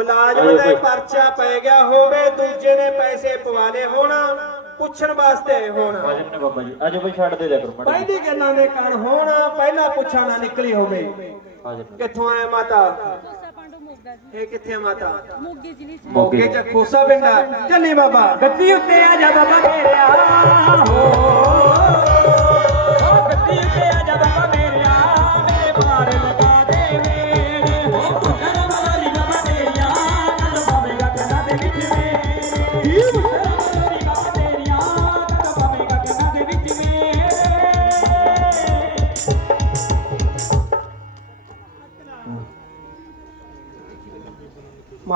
ਮੁਲਾਜ਼ਮ ਦਾ ਪਰਚਾ ਪੈ ਗਿਆ ਹੋਵੇ ਦੂਜੇ ਨੇ ਪੈਸੇ ਪਵਾਲੇ ਹੋਣ ਪੁੱਛਣ ਵਾਸਤੇ ਆਏ ਹੋਣ। ਹਾਜ਼ਰ ਨੇ ਬਾਬਾ ਜੀ ਆਜੋ ਬਈ ਛੱਡ ਦੇ ਦਿਆ ਕਰੋ ਮਾੜਾ ਪਹਿਲੀ ਗੱਲਾਂ ਦੇ ਕਣ ਹੋਣ ਪਹਿਲਾ ਪੁੱਛਾਂ ਨਾ ਨਿਕਲੀ ਹੋਵੇ। ਹਾਜ਼ਰ ਕਿੱਥੋਂ ਆਏ ਮਾਤਾ? ਜੀ ਇਹ ਕਿੱਥੇ ਆ ਮਾਤਾ? ਮੋਗੇ। ਜ਼ਿਲ੍ਹੇ ਚ ਮੋਗੇ ਚ ਖੋਸਾ ਪਿੰਡਾ ਚੱਲੀ ਬਾਬਾ। ਗੱਦੀ ਉੱਤੇ ਆ ਜਾ ਬਾਬਾ ਮੇਰਿਆ ਹੋ ਹੋ ਗੱਦੀ ਉੱਤੇ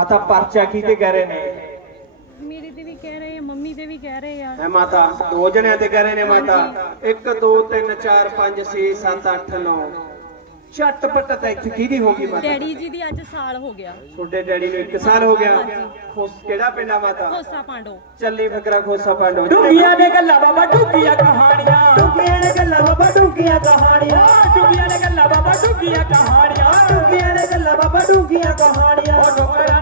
ਮਾਤਾ ਪਰਚਾ ਕੀਤੇ ਕਹਿ ਰਹੇ ਨੇ? ਮੇਰੇ ਤੇ ਵੀ ਕਹਿ ਰਹੇ ਆ ਮੰਮੀ ਤੇ ਵੀ ਕਹਿ ਰਹੇ ਆ। ਹੈ ਮਾਤਾ ਦੋ ਜਣਿਆਂ ਤੇ ਕਹਿ ਰਹੇ ਨੇ ਮਾਤਾ। 1 2 3 4 5 6 7 8 9 ਝਟਪਟ ਤਾਂ ਇੱਥੇ ਕਿਹਦੀ ਹੋ ਗਈ ਮਾਤਾ? ਡੈਡੀ ਜੀ ਦੀ ਅੱਜ ਸਾਲ ਹੋ ਗਿਆ। ਤੁਹਾਡੇ ਡੈਡੀ ਨੂੰ 1 ਸਾਲ ਹੋ ਗਿਆ। ਖੋਸ ਕਿਹੜਾ ਪਿੰਡਾ ਮਾਤਾ? ਕੋਸਾ ਪਾਂਡੋ। ਚੱਲੀ ਫਕਰਾ ਖੋਸਾ ਪਾਂਡੋ। ਡੁੱਗੀਆਂ ਦੇ ਗੱਲਾਂ ਬਾਬਾ ਡੁੱਗੀਆਂ ਕਹਾਣੀਆਂ। ਡੁੱਗੀਆਂ ਦੇ ਗੱਲਾਂ ਬਾਬਾ ਡੁੱਗੀਆਂ ਕਹਾਣੀਆਂ। ਡੁੱਗੀਆਂ ਦੇ ਗੱਲਾਂ ਬਾਬਾ ਡੁੱਗੀਆਂ ਕਹਾਣੀਆਂ। ਡੁੱਗੀਆਂ ਦੇ ਗੱਲਾਂ ਬਾਬਾ ਡੁੱਗੀਆਂ ਕਹਾਣੀਆਂ। ਉਹ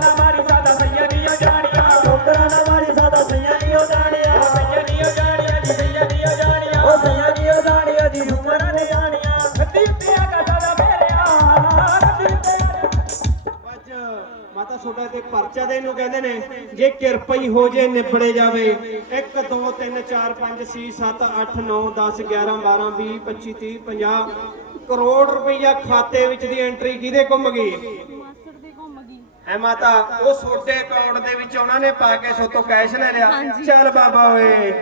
ਨਾ ਮਾਰੀ ਸਾਦਾ ਸਈਆ ਨਹੀਂ ਉਹ ਜਾਣੀਆਂ। ਡੋਕਰਾਂ ਨਾ ਮਾਰੀ ਸਾਦਾ ਸਈਆ ਨਹੀਂ ਉਹ ਜਾਣੀਆਂ। ਪਰਚਾ ਦੇ ਨੂੰ ਕਹਿੰਦੇ ਨੇ ਜੇ ਕਿਰਪਾ ਹੀ ਹੋ ਜੇ ਨਿਬੜੇ ਜਾਵੇ। 1 2 3 4 5 6 7 8 9 10 11 12 20 25 30 50 ਕਰੋੜ ਰੁਪਈਆ ਖਾਤੇ ਵਿੱਚ ਦੀ ਐਂਟਰੀ ਕਿਹਦੇ ਘੁੰਮ ਗਈ? ਹੈ ਮਾਤਾ ਉਹ ਛੋਟੇ ਅਕਾਊਂਟ ਦੇ ਵਿੱਚ ਉਹਨਾਂ ਨੇ ਪਾ ਕੇ ਸੋਤੋਂ ਕੈਸ਼ ਲੈ ਲਿਆ। ਚੱਲ ਬਾਬਾ ਓਏ।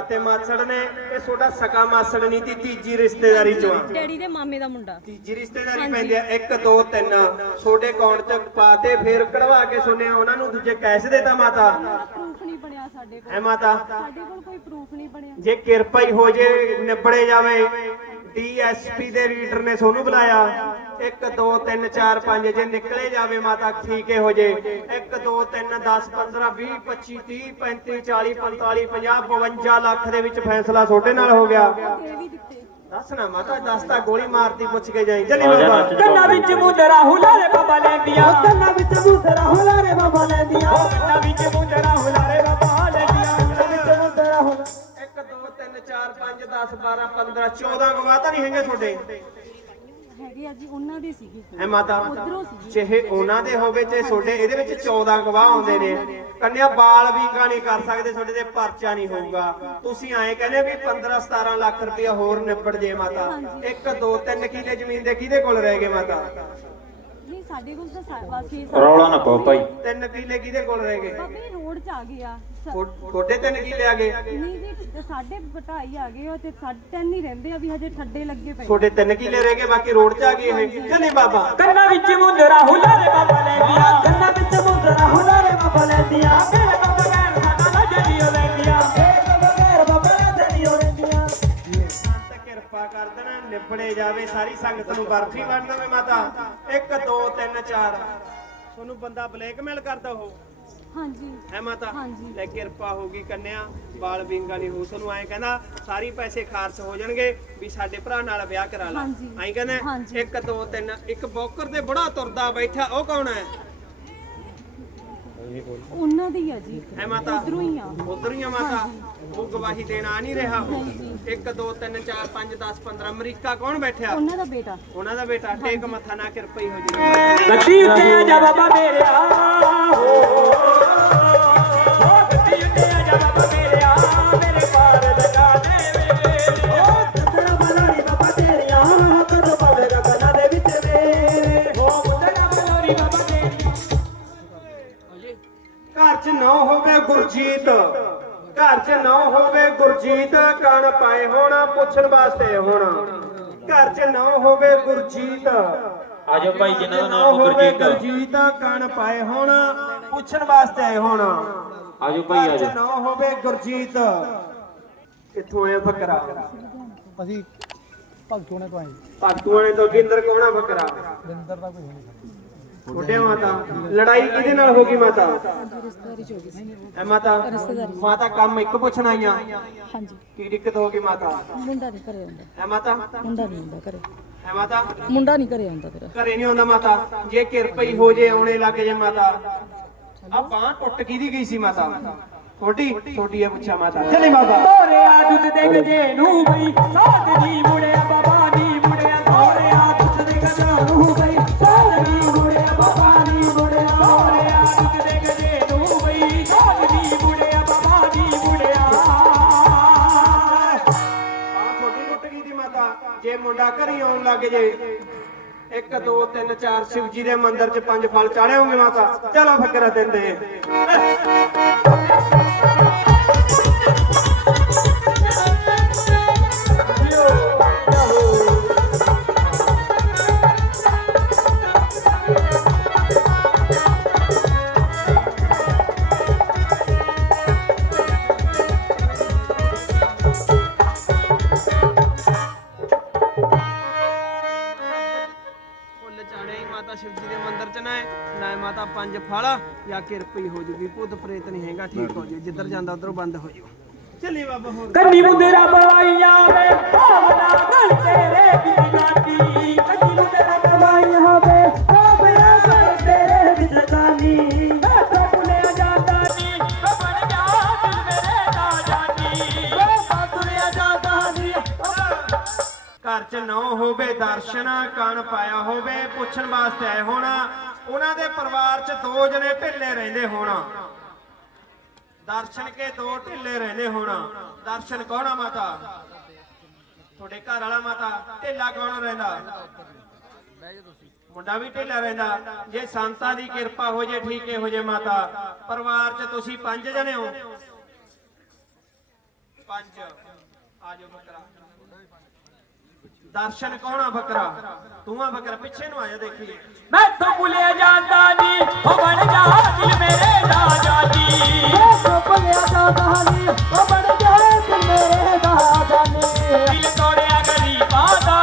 ਪਾਤੇ ਮਾਸੜ ਨੇ ਇਹ ਛੋਟਾ ਸਕਾ ਮਾਸੜ ਨਹੀਂ ਤੀ ਤੀਜੀ ਰਿਸ਼ਤੇਦਾਰੀ ਚੋਂ ਆ। ਡੈਡੀ ਦੇ ਮਾਮੇ ਦਾ ਮੁੰਡਾ। ਤੀਜੀ ਰਿਸ਼ਤੇਦਾਰੀ। ਪੈਂਦੀ ਆ 1 2 3 ਛੋਟੇ ਅਕਾਊਂਟ ਚ ਪਾਤੇ ਫਿਰ ਕਢਵਾ ਕੇ ਸੁਣਿਆ ਉਹਨਾਂ ਨੂੰ ਦੂਜੇ ਕੈਸ਼ ਦੇਤਾ ਮਾਤਾ। ਪ੍ਰੂਫ ਨਹੀਂ ਬਣਿਆ ਸਾਡੇ ਕੋਲ। ਹੈ ਮਾਤਾ? ਸਾਡੇ ਕੋਲ ਕੋਈ ਪ੍ਰੂਫ ਨਹੀਂ ਬਣਿਆ। ਜੇ ਕਿਰਪਾ ਹੀ ਹੋ ਜੇ ਨਿਬੜੇ ਜਾਵੇ। ਡੀਐਸਪੀ ਦੇ ਰੀਡਰ ਨੇ ਸੋਨੂੰ ਬੁਲਾਇਆ। 1 2 3 4 5 ਜੇ ਨਿਕਲੇ ਜਾਵੇ ਮਾਤਾ ਠੀਕ ਹੀ ਜੇ। 1 2 3 10 15 20 25 30 35 40 45 50 52 ਲੱਖ ਦੇ ਵਿੱਚ ਫੈਸਲਾ ਤੁਹਾਡੇ ਨਾਲ ਹੋ ਗਿਆ। ਦੱਸ ਨਾ ਮਾਤਾ ਦੱਸ ਤਾਂ ਗੋਲੀ ਮਾਰਦੀ ਪੁੱਛ ਕੇ ਜਾਈ। ਚੱਲੀ ਆ ਜਾ ਬਾਬਾ। ਕੰਨਾਂ ਵਿੱਚ ਮੁੰਦਰਾ ਹੁਲਾਰੇ ਬਾਬਾ ਲੈਂਦੀਆਂ। ਕੰਨਾਂ ਵਿੱਚ ਮੁੰਦਰਾ ਹੁਲਾਰੇ ਬਾਬਾ ਲੈਂਦੀਆਂ। ਕੰਨਾਂ ਵਿੱਚ ਮੁੰਦਰਾ ਹੁਲਾਰੇ ਬਾਬਾ 4 5 10 12 15 14 ਗਵਾਹ ਤਾਂ ਨਹੀਂ ਹੈਗੇ ਤੁਹਾਡੇ? ਹੈਗੇ ਆ ਜੀ ਉਹਨਾਂ ਦੇ ਸੀਗੇ। ਹੈ ਮਾਤਾ? ਉਧਰੋਂ ਸੀ ਚਾਹੇ ਉਹਨਾਂ ਦੇ ਹੋਵੇ ਤੇ ਤੁਹਾਡੇ ਇਹਦੇ ਵਿੱਚ 14 ਗਵਾਹ ਆਉਂਦੇ ਨੇ। ਕੰਨਿਆ ਬਾਲ ਵੀਗਾ ਨਹੀਂ ਕਰ ਸਕਦੇ ਤੁਹਾਡੇ ਤੇ ਪਰਚਾ ਨਹੀਂ ਹੋਊਗਾ। ਤੁਸੀਂ ਐਂ ਕਹਿੰਦੇ ਵੀ 15 17 ਲੱਖ ਰੁਪਇਆ ਹੋਰ ਨਿਬੜ ਜੇ ਮਾਤਾ। 1 2 3 ਕਿਲੇ ਜ਼ਮੀਨ ਦੇ ਕਿਹਦੇ ਕੋਲ ਰਹਿ ਗਏ ਮਾਤਾ? ਨਹੀਂ ਸਾਡੇ ਕੋਲ ਤਾਂ ਸਾ- ਰੌਲਾ ਨਾ ਪਾਓ ਭਾਈ। 3 ਕਿਲੇ ਕਿਹਦੇ ਕੋਲ ਰਹਿ ਗਏ? ਬਾਬੇ ਰੋਡ ਚ ਆ ਗਏ ਆ। ਸ- ਤੁਹਾਡੇ 3 ਕਿਲੇ ਆ ਗਏ? ਨਹੀਂ ਜੀ ਸਾਡੇ ਘਟਾਈ ਆ ਗਏ ਤੇ ਸਾਡੇ ਤਿੰਨ ਹੀ ਰਹਿੰਦੇ ਆ ਵੀ ਹਜੇ ਠੱਡੇ ਲੱਗੇ ਪਏ। ਤੁਹਾਡੇ 3 ਕਿਲੇ ਰਹਿ ਗਏ ਬਾਕੀ ਰੋਡ 'ਚ ਆ ਗਏ ਇਹ। ਚੱਲੀ ਬਾਬਾ? ਕੰਨਾਂ ਵਿੱਚ ਮੁੰਦਰਾ ਹੁਲਾਰੇ ਬਾਬਾ ਲੈਂਦੀਆਂ ਕੰਨਾਂ ਵਿੱਚ ਮੁੰਦਰਾ ਹੁਲਾਰੇ ਬਾਬਾ ਲੈਂਦੀਆਂ ਮੇਰੇ ਨਿਬੜੇ ਜਾਵੇ ਸਾਰੀ ਸੰਗਤ ਨੂੰ ਬਰਫੀ ਵੰਡ ਦੇਵੇ ਮਾਤਾ। 1 2 3 4 ਤੁਹਾਨੂੰ ਬੰਦਾ ਬਲੈਕਮੇਲ ਕਰਦਾ ਹੋ ਹਾਂਜੀ। ਹੈ ਮਾਤਾ? ਹਾਂਜੀ। ਲੈ ਕਿਰਪਾ ਹੋਗੀ ਕੰਨਿਆ। ਬਾਲ ਵਿੰਗਾ ਨਹੀਂ ਹੋ ਤੁਹਾਨੂੰ ਐਂ ਕਹਿੰਦਾ ਸਾਰੀ ਪੈਸੇ ਖਾਰਜ ਹੋ ਜਾਣਗੇ ਵੀ ਸਾਡੇ ਭਰਾ ਨਾਲ ਵਿਆਹ ਕਰਾ ਲਾ। ਐਂ ਕਹਿੰਦਾ ਹਾਂਜੀ। 1 2 3 ਇੱਕ ਬੋਕਰ ਤੇ ਬੜਾ ਤੁਰਦਾ ਬੈਠਾ ਉਹ ਕੌਣ ਹੈ? ਉਹਨਾਂ ਦੀ ਆ ਜੀ। ਹੈ ਮਾਤਾ। ਉਧਰੋਂ ਹੀ ਆ। ਉਧਰ ਹੀ ਆ ਮਾਤਾ। ਉਹ ਗਵਾਹੀ ਦੇਣ ਆ ਨਹੀਂ ਰਿਹਾ ਹਾਂਜੀ। 1 2 3 4 5 10 15 ਅਮਰੀਕਾ ਕੌਣ ਬੈਠਿਆ? ਉਹਨਾਂ ਦਾ ਬੇਟਾ। ਉਹਨਾਂ ਦਾ ਬੇਟਾ। ਟੇਕ ਮੱਥਾ ਨਾ ਕਿਰਪਾ ਹੀ ਹੋ ਜੀ। ਗੱਡੀ ਉੱਤੇ ਆ ਜਾ ਬਾਬਾ ਮੇਰਿਆ ਹੋ ਹੋ ਗੱਡੀ ਉੱਤੇ ਆ ਜਾ ਬਾਬਾ ਮੇਰਿਆ ਮੇਰੇ ਪਾਰ ਲਗਾ ਦੇ ਵੇ ਹੋ ਤੇਰਾ ਬਲਾਰੀ ਬਾਬਾ ਤੇਰੀਆਂ ਕਦੋਂ ਪਾਵੇਗਾ ਕੰਨਾਂ ਦੇ ਵਿੱਚ ਮੇਰੇ ਹੋ ਮੁੰਡਿਆ ਬਲਾਰੀ ਬਾਬਾ ਨਾ ਹੋਵੇ ਗੁਰਜੀਤ। ਘਰ 'ਚ ਨਾ ਹੋਵੇ ਗੁਰਜੀਤ ਕਣ ਪਾਏ ਹੋਣਾ ਪੁੱਛਣ ਵਾਸਤੇ ਹੋਣਾ। ਘਰ 'ਚ ਨਾ ਹੋਵੇ ਗੁਰਜੀਤ। ਆਜੋ ਭਾਈ ਜਿਨ੍ਹਾਂ ਦਾ ਨਾਮ ਗੁਰਜੀਤ ਗੁਰਜੀਤ ਕਣ ਪਾਏ ਹੋਣਾ ਪੁੱਛਣ ਵਾਸਤੇ ਆਏ ਹੋਣਾ ਆਜੋ ਭਾਈ ਆਜੋ ਨਾ ਹੋਵੇ ਗੁਰਜੀਤ। ਕਿੱਥੋਂ ਆਇਆ ਫਕਰਾ ਅਸੀਂ ਭਗਤੂਆਂ ਨੇ ਤੋਂ ਆਏ। ਭਗਤੂਆਂ ਨੇ ਤੋਂ ਕਿੰਦਰ ਕੋਣਾ ਫਕਰਾ ਬਿੰਦਰ ਦਾ ਕੋਈ ਨਹੀਂ। ਛੋਟੇ ਮਾਤਾ ਲੜਾਈ ਕਿਹਦੇ ਨਾਲ ਹੋ ਗਈ ਮਾਤਾ? ਐ ਮਾਤਾ ਮਾਤਾ ਕੰਮ ਇੱਕ ਪੁੱਛਣ ਆਈਆਂ। ਹਾਂਜੀ। ਕੀ ਦਿੱਕਤ ਹੋ ਗਈ ਮਾਤਾ? ਮੁੰਡਾ ਨਹੀਂ ਘਰੇ ਆਉਂਦਾ। ਐ ਮਾਤਾ? ਮੁੰਡਾ ਨਹੀਂ ਆਉਂਦਾ ਘਰੇ। ਐ ਮਾਤਾ? ਮੁੰਡਾ ਨਹੀਂ ਘਰੇ ਆਉਂਦਾ ਤੇਰਾ। ਘਰੇ ਨਹੀਂ ਆਉਂਦਾ ਮਾਤਾ। ਜੇ ਕਿਰਪਈ ਹੋ ਜੇ ਆਉਣੇ ਲੱਗ ਜੇ ਮਾਤਾ। ਆ ਬਾਹ ਟੁੱਟ ਕਿਹਦੀ ਗਈ ਸੀ ਮਾਤਾ? ਛੋਟੀ ਛੋਟੀ ਐ ਪੁੱਛਾ ਮਾਤਾ। ਚਲੀ ਬਾਬਾ ਤੋਰਿਆ ਦੁੱਧ ਦੇ ਗਜੇ ਨੂੰ ਬਈ ਸਾਧ ਨਹੀਂ ਮੁੜਿਆ ਮੁੰਡਾ ਲੱਗ ਜੇ। 1 2 3 4 ਸ਼ਿਵ ਜੀ ਦੇ ਮੰਦਿਰ 'ਚ ਪੰਜ ਫਲ ਚਾੜੇ ਹੋਗੇ ਮਾਤਾ। ਚਲੋ ਫਕਰਾ ਦਿੰਦੇ ਜਾਂ ਕਿਰਪਈ ਹੋ ਜੂਗੀ ਭੂਤ ਪ੍ਰੇਤ ਨਹੀਂ ਹੈਗਾ ਠੀਕ ਹੋ ਜੂ ਜਿੱਧਰ ਜਾਂਦਾ ਉਧਰੋਂ ਬੰਦ ਹੋ ਜੂ ਚੱਲੀ ਬਾਬਾ ਹੋਰ। ਕੰਨੀ ਮੁੰਦਰਾ ਬਵਾਈਆਂ ਵੇ ਭਾਵਨਾ ਗਲ ਤੇਰੇ ਦੀ ਗਾਤੀ ਕੰਨੀ ਮੁੰਦਰਾ ਬਵਾਈਆਂ ਵੇ ਭਾਵਨਾ ਗਲ ਤੇਰੇ ਦੀ ਗਾਤੀ ਮੈਂ ਤਾਂ ਭੁੱਲਿਆ ਜਾਂਦਾ ਨੀ ਬਣ ਜਾ ਦਿਲ ਮੇਰੇ ਦਾ ਜਾਨੀ ਮੈਂ ਤਾਂ ਭੁੱਲਿਆ ਜਾਂਦਾ ਨੀ। ਘਰ 'ਚ ਨੌ ਹੋਵੇ ਦਰਸ਼ਨ ਕਣ ਪਾਇਆ ਹੋਵੇ ਪੁੱਛਣ ਵਾਸਤੇ ਆਏ ਹੋਣਾ। ਉਹਨਾਂ ਦੇ ਪਰਿਵਾਰ 'ਚ ਦੋ ਜਣੇ ਢਿੱਲੇ ਰਹਿੰਦੇ ਹੋਣਾ। ਦਰਸ਼ਨ ਕੇ ਦੋ ਢਿੱਲੇ ਰਹਿੰਦੇ ਹੋਣਾ। ਦਰਸ਼ਨ ਕੌਣ ਮਾਤਾ? ਤੁਹਾਡੇ ਘਰ ਵਾਲਾ ਮਾਤਾ ਢਿੱਲਾ ਕੌਣ ਰਹਿੰਦਾ? ਮੁੰਡਾ ਵੀ ਢਿੱਲਾ ਰਹਿੰਦਾ। ਜੇ ਸੰਤਾਂ ਦੀ ਕਿਰਪਾ ਹੋ ਜੇ, ਠੀਕ ਹੋ ਜੇ ਮਾਤਾ। ਪਰਿਵਾਰ 'ਚ ਤੁਸੀਂ ਪੰਜ ਜਣੇ ਹੋ। ਪੰਜ। ਆ ਜਾਓ ਬੱਕਰਾ। ਦਰਸ਼ਨ ਕੌਣ ਆ ਬੱਕਰਾ? ਤੂੰ ਆ ਬੱਕਰਾ ਪਿੱਛੇ ਨੂੰ ਆ ਜਾ ਦੇਖੀਏ ਮੈਂ ਤਾਂ ਭੁੱਲਿਆ ਜਾਂਦਾ ਨੀ ਹੋ ਬਣ ਜਾ ਦਿਲ ਮੇਰੇ ਦਾ ਜਾਨੀ ਮੈਂ ਤਾਂ ਭੁੱਲਿਆ ਜਾਂਦਾ ਨੀ ਹੋ ਬਣ ਜਾ ਦਿਲ ਮੇਰੇ ਦਾ ਜਾਨੀ ਦਿਲ ਤੋੜਿਆ ਗਰੀਬਾਂ ਦਾ।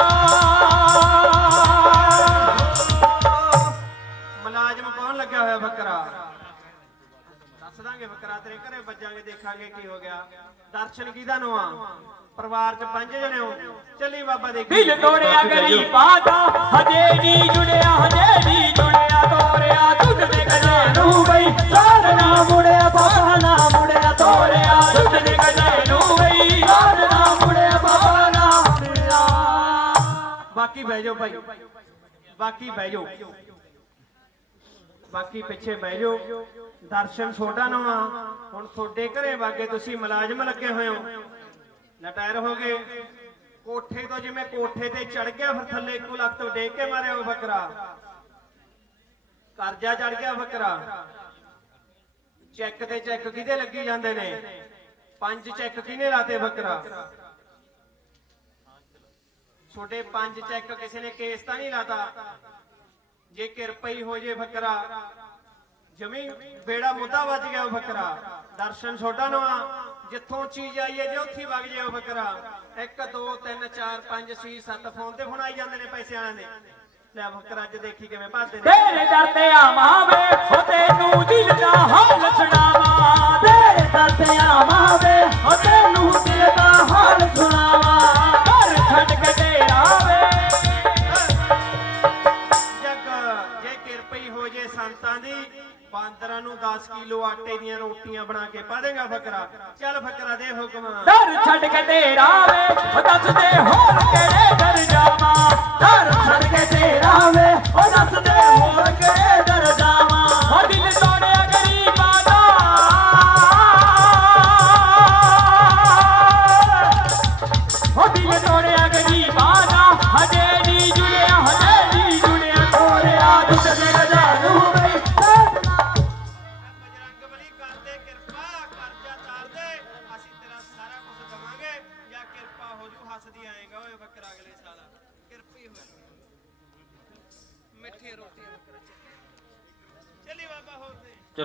ਮੁਲਾਜ਼ਮ ਕੌਣ ਲੱਗਿਆ ਹੋਇਆ ਬੱਕਰਾ? ਦੱਸ ਦਾਂਗੇ ਬੱਕਰਾ ਤੇਰੇ ਘਰੇ ਵੱਜਾਂਗੇ ਦੇਖਾਂਗੇ ਕੀ ਹੋ ਗਿਆ। ਦਰਸ਼ਨ ਕਿਹਦਾ ਨੂੰ ਆ? ਪਰਿਵਾਰ ਚ ਪੰਜ ਜਣੇ ਹੋ। ਚੱਲੀ ਬਾਬਾ ਦੇਖੀ। ਦਿਲ ਤੋੜਿਆ ਗਰੀਬਾਂ ਦਾ ਹਜੇ ਨਹੀਂ ਜੁੜਿਆ ਹਜੇ ਨਹੀਂ ਜੁੜਿਆ ਤੋੜਿਆ ਦੁੱਧ ਦੇ ਗਲੇ ਨੂੰ ਬਈ ਸਾਧ ਨਾ ਮੁੜਿਆ ਬਾਬਾ ਨਾ ਮੁੜਿਆ ਤੋੜਿਆ ਦੁੱਧ ਦੇ ਗਲੇ ਨੂੰ ਬਈ ਸਾਧ ਨਾ ਮੁੜਿਆ ਬਾਬਾ ਨਾ ਮੁੜਿਆ। ਬਾਕੀ ਬਹਿ ਜਾਓ ਭਾਈ। ਬਾਕੀ ਬਹਿ ਜਾਓ। ਬਾਕੀ ਪਿੱਛੇ ਬਹਿ ਜਾਓ। ਦਰਸ਼ਨ ਛੋਟਾ ਨਾ ਹੁਣ ਤੁਹਾਡੇ ਘਰੇ ਵਾਗੇ ਤੁਸੀਂ ਮੁਲਾਜ਼ਮ ਲੱਗੇ ਹੋਏ ਹੋ। ਲਟਾਇਰ ਹੋ ਗਏ। ਕੋਠੇ ਤੋਂ ਜਿਵੇਂ ਕੋਠੇ ਤੇ ਚੜ ਗਿਆ, ਫਿਰ ਥੱਲੇ ਇੱਕੋ ਲੱਖ ਡੇਕ ਕੇ ਮਾਰਿਆ ਉਹ ਬੱਕਰਾ। ਕਰਜ਼ਾ ਚੜ ਗਿਆ ਬੱਕਰਾ। ਚੈੱਕ ਤੇ ਚੈੱਕ ਕਿਹਦੇ ਲੱਗੀ ਜਾਂਦੇ ਨੇ? ਪੰਜ ਚੈੱਕ ਕਿਹਨੇ ਲਾਤੇ ਬੱਕਰਾ? ਛੋਟੇ ਪੰਜ ਚੈੱਕ ਕਿਸੇ ਨੇ ਕੇਸ ਤਾਂ ਨਹੀਂ ਲਾਤਾ। ਜੇ ਕਿਰਪਈ ਹੋ ਜੇ ਬੱਕਰਾ। ਜਮੀ ਬੇੜਾ ਮੁੱਦਾ ਵੱਜ ਗਿਆ ਉਹ ਦਰਸ਼ਨ ਛੋਟਾ ਨਵਾ। ਜਿੱਥੋਂ ਚੀਜ਼ ਆਈ ਹੈ ਜੇ ਉੱਥੇ ਵਗ ਜੇ ਉਹ ਫਕਰਾ 1 2 3 4 5 6 7 ਫੋਨ ਤੇ ਫੋਨ ਆਈ ਜਾਂਦੇ ਨੇ ਪੈਸੇ ਵਾਲਿਆਂ ਦੇ। ਲੈ ਫਕਰਾ ਅੱਜ ਦੇਖੀ ਕਿਵੇਂ ਭਰਦੇ ਨੇ। ਤੇਰੇ ਦਰ ਤੇ ਆਵਾਂ ਵੇ ਹੋ ਤੈਨੂੰ ਦਿਲ ਦਾ ਹਾਲ ਸੁਣਾਵਾਂ। ਤੇਰੇ ਦਰ ਤੇ ਆਵਾਂ ਵੇ ਹੋ ਤੈਨੂੰ ਦਿਲ ਦਾ ਹਾਲ ਸੁਣਾਵਾਂ। ਘਰ ਛੱਡ ਕੇ ਤੇਰਾ ਵੇ। ਜੱਗ ਜੇ ਕਿਰਪਈ ਹੋ ਜੇ ਸੰਤਾਂ ਦੀ ਬਾਂਦਰਾਂ ਨੂੰ 10 ਕਿਲੋ ਆਟੇ ਦੀਆਂ ਰੋਟੀਆਂ ਬਣਾ ਕੇ ਪਾ ਦੇਗਾ ਫਕਰਾ। ਚੱਲ ਫਕਰਾ ਦੇ ਹੁਕਮ। ਦਰ ਛੱਡ ਕੇ ਤੇਰਾ ਵੇ, ਉਹ ਦੱਸ ਹੋਰ ਕਿਹੜੇ ਦਰ ਜਾਵਾਂ? ਦਰ ਛੱਡ ਕੇ ਤੇਰਾ ਵੇ, ਉਹ ਦੱਸ ਹੋਰ ਕਿਹੜੇ ਦਰ ਜਾਵਾਂ? ਉਹ ਦਿਲ ਤੋੜਿਆ ਗਰੀਬਾਂ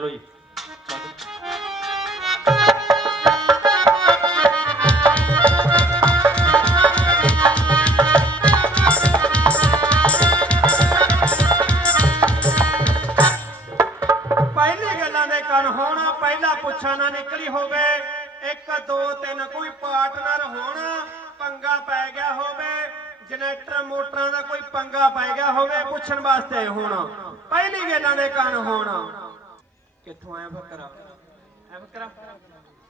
ਹੋਰ ਦੇ ਚਲੋ ਜੀ ਕਣ ਹੋਣ, ਪਹਿਲਾ ਪੁੱਛਾ ਨਾ ਨਿਕਲੀ ਹੋਵੇ। 1 2 3 ਕੋਈ ਪਾਰਟਨਰ ਹੋਣਾ, ਪੰਗਾ ਪੈ ਗਿਆ ਹੋਵੇ। ਜਨਰੇਟਰ ਮੋਟਰਾਂ ਦਾ ਕੋਈ ਪੰਗਾ ਪੈ ਗਿਆ ਹੋਵੇ ਪੁੱਛਣ ਵਾਸਤੇ ਹੋਣਾ। ਪਹਿਲੀ ਗੇਲਾਂ ਦੇ ਕੰਨ ਹੋਣਾ। ਕਿੱਥੋਂ ਆਇਆ ਫੱਕਰਾ ਐ ਫੱਕਰਾ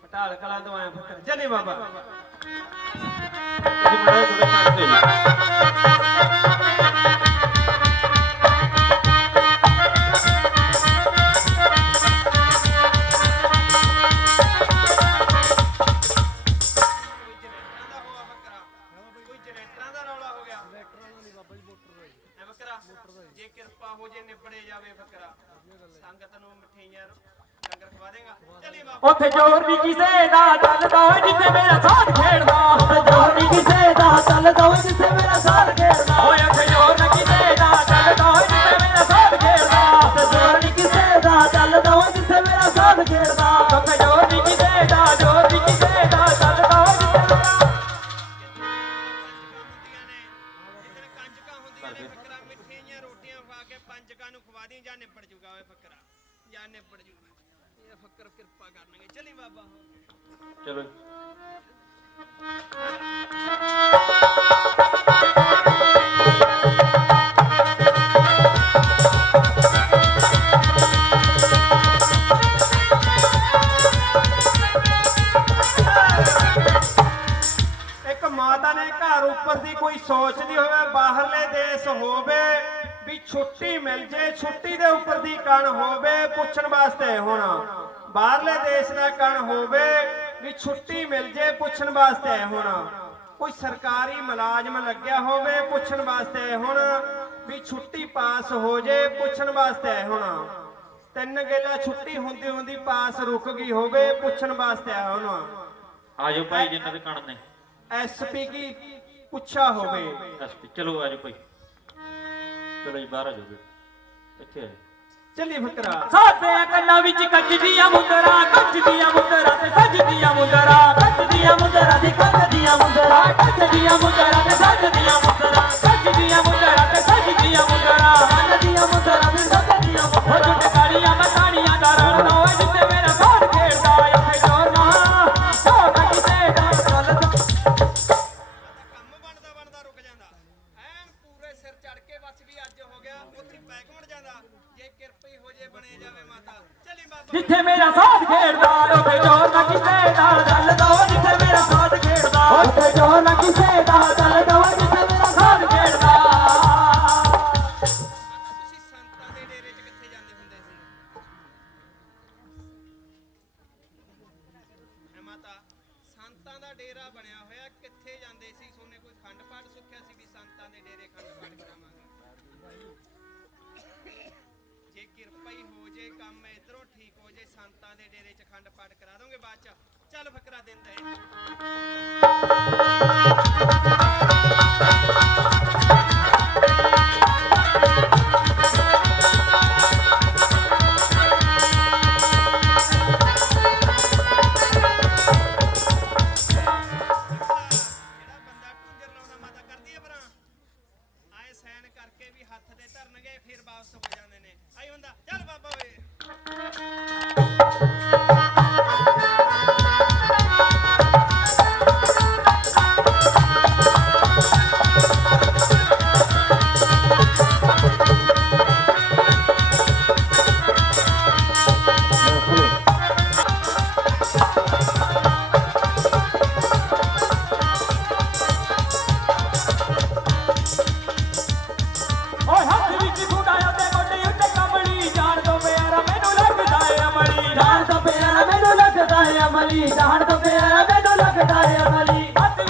ਪਟਾਲ ਕਲਾ ਤੋਂ ਆਇਆ ਫੱਕਰ ਜਲੀ ਬਾਬਾ। ਤੁਸੀਂ ਮੜੇ ਥੋੜੇ ਛੱਡ ਦੇ ਉੱਥੇ ਜ਼ੋਰ ਨਹੀਂ ਕਿਸੇ ਦਾ ਚੱਲਦਾ ਓਏ ਜਿੱਥੇ ਮੇਰਾ ਸਾਥ ਖੇਡਦਾ। ਉੱਥੇ ਜ਼ੋਰ ਨਹੀਂ ਕਿਸੇ ਦਾ ਚੱਲਦਾ ਓਏ ਜਿੱਥੇ ਮੇਰਾ ਸਾਥ ਖੇਡਦਾ। ਓਏ ਉੱਥੇ ਜ਼ੋਰ ਨਹੀਂ ਕਿਸੇ ਦਾ ਚੱਲਦਾ ਓਏ ਜਿੱਥੇ ਮੇਰਾ ਸਾਥ ਖੇਡਦਾ। ਉੱਥੇ ਜ਼ੋਰ ਨਹੀਂ ਕਿਸੇ ਦਾ ਚੱਲਦਾ ਓਏ ਜਿੱਥੇ ਮੇਰਾ ਸਾਥ ਖੇਡਦਾ। ਉੱਥੇ ਜ਼ੋਰ ਨਹੀਂ ਕਿਸੇ ਦਾ ਜ਼ੋਰ ਨਹੀਂ ਕਿਸੇ ਦਾ ਚੱਲਦਾ ਓਏ ਜਿੱਥੇ ਮੇਰਾ ਕੰਜਕਾਂ ਹੁੰਦੀਆਂ ਨੇ ਜਿੱਦਣ ਕੰਜਕਾਂ ਹੁੰਦੀਆਂ ਨੇ ਫਕਰਾ ਮਿੱਠੀਆਂ ਰੋਟੀਆਂ ਖਵਾ ਕੇ ਪੰਜਕਾਂ ਨੂੰ ਖਵਾ ਦੀ ਜਾਂ ਨਿਬੜ ਜੂਗਾ ਓਏ ਫਕਰਾ ਜਾਂ ਨਿਬੜ ਜੂਗਾ। ਇਹ ਫਕਰ ਕਿਰਪਾ ਕਰਨਗੇ। ਚੱਲੀ ਬਾਬਾ। ਚਲੋ। ਦੇਸ਼ ਹੋਵੇ ਵੀ ਛੁੱਟੀ ਮਿਲ ਜੇ ਛੁੱਟੀ ਦੇ ਉੱਪਰ ਦੀ ਕਣ ਹੋਵੇ ਪੁੱਛਣ ਵਾਸਤੇ ਹੁਣ। ਬਾਹਰਲੇ ਦੇਸ਼ ਦਾ ਕਣ ਹੋਵੇ ਵੀ ਛੁੱਟੀ ਮਿਲ ਜੇ ਪੁੱਛਣ ਵਾਸਤੇ ਹੁਣ। ਕੋਈ ਸਰਕਾਰੀ ਮੁਲਾਜ਼ਮ ਲੱਗਿਆ ਹੋਵੇ ਪੁੱਛਣ ਵਾਸਤੇ ਹੁਣ ਵੀ ਛੁੱਟੀ ਪਾਸ ਹੋ ਜੇ ਪੁੱਛਣ ਵਾਸਤੇ ਹੁਣ। ਤਿੰਨ ਗੇਲਾ ਛੁੱਟੀ ਹੁੰਦੀ ਹੁੰਦੀ ਪਾਸ ਰੁਕ ਗਈ ਹੋਵੇ ਪੁੱਛਣ ਵਾਸਤੇ ਹੁਣ। ਆਜੋ ਭਾਈ ਜਿਨ੍ਹਾਂ ਦੇ ਕਣ ਨੇ। ਐਸਪੀ ਕੀ ਪੁੱਛਾ ਹੋਵੇ। ਐਸਪੀ ਚਲੋ ਆਜੋ ਭਾਈ। ਚਲੋ ਜੀ ਬਾਹਰ ਆ ਜਾਓ ਇੱਥੇ ਆ ਜਾਓ ਚੱਲੀ ਫਕਰਾ ਸਾਡੇ ਕੰਨਾਂ ਵਿੱਚ ਕੱਚਦੀਆਂ ਮੁੰਦਰਾ ਕੱਚਦੀਆਂ ਮੁੰਦਰਾ ਤੇ ਸੱਜਦੀਆਂ ਮੁੰਦਰਾ ਕੱਚਦੀਆਂ ਮੁੰਦਰਾ ਦੀ ਕੱਚਦੀਆਂ ਮੁੰਦਰਾ ਕੱਚਦੀਆਂ ਮੁੰਦਰਾ ਤੇ ਸੱਜਦੀਆਂ ਮੁੰਦਰਾ ਕੱਚਦੀਆਂ ਮੁੰਦਰਾ ਤੇ ਸੱਜਦੀਆਂ ਮੁੰਦਰਾ ਕੱਚਦੀਆਂ ਮੁੰਦਰਾ ਤੇ ਸੱਜਦੀਆਂ ਮੁੰਦਰਾ। ਐ ਸੰਤਾਂ ਦਾ ਡੇਰਾ ਬਣਿਆ ਹੋਇਆ। ਕਿੱਥੇ ਜਾਂਦੇ ਸੀ? ਸੋਨੇ ਕੋਈ ਖੰਡ ਪਾਠ ਸੁੱਖਿਆ ਸੀ ਵੀ ਸੰਤਾਂ ਦੇ ਡੇਰੇ ਖੰਡ ਪਾਠ ਕਰਾਵਾਂਗੇ। ਜੇ ਕਿਰਪਾ ਹੀ ਹੋ ਜੇ, ਕੰਮ ਇਧਰੋਂ ਠੀਕ ਹੋ ਜੇ, ਸੰਤਾਂ ਦੇ ਡੇਰੇ 'ਚ ਖੰਡ ਪਾਠ ਕਰਾ ਦੋਗੇ ਬਾਅਦ 'ਚ। ਚੱਲ ਫਕਰਾ ਦਿੰਦਾ ਜਿਹੜਾ